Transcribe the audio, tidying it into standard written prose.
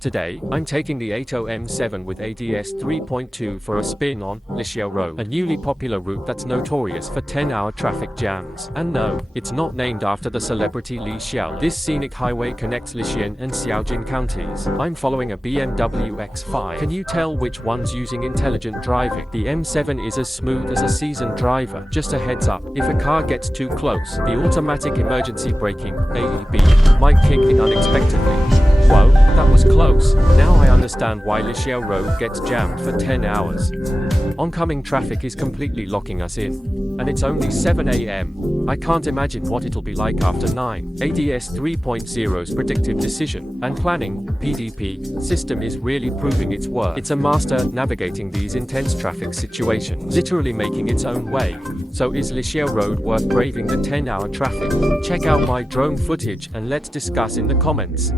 Today, I'm taking the AITO M7 with ADS 3.2 for a spin on Lixiao Road, a newly popular route that's notorious for 10-hour traffic jams. And no, it's not named after the celebrity Lixiao. This scenic highway connects Lixian and Xiaojin counties. I'm following a BMW X5. Can you tell which one's using intelligent driving? The M7 is as smooth as a seasoned driver. Just a heads up, if a car gets too close, the automatic emergency braking (AEB) might kick in unexpectedly. Whoa, that was close. Now I understand why Lixiao Road gets jammed for 10 hours. Oncoming traffic is completely locking us in. And it's only 7 AM. I can't imagine what it'll be like after 9. ADS 3.0's predictive decision and planning (PDP) system is really proving its worth. It's a master navigating these intense traffic situations, literally making its own way. So is Lixiao Road worth braving the 10-hour traffic? Check out my drone footage and let's discuss in the comments.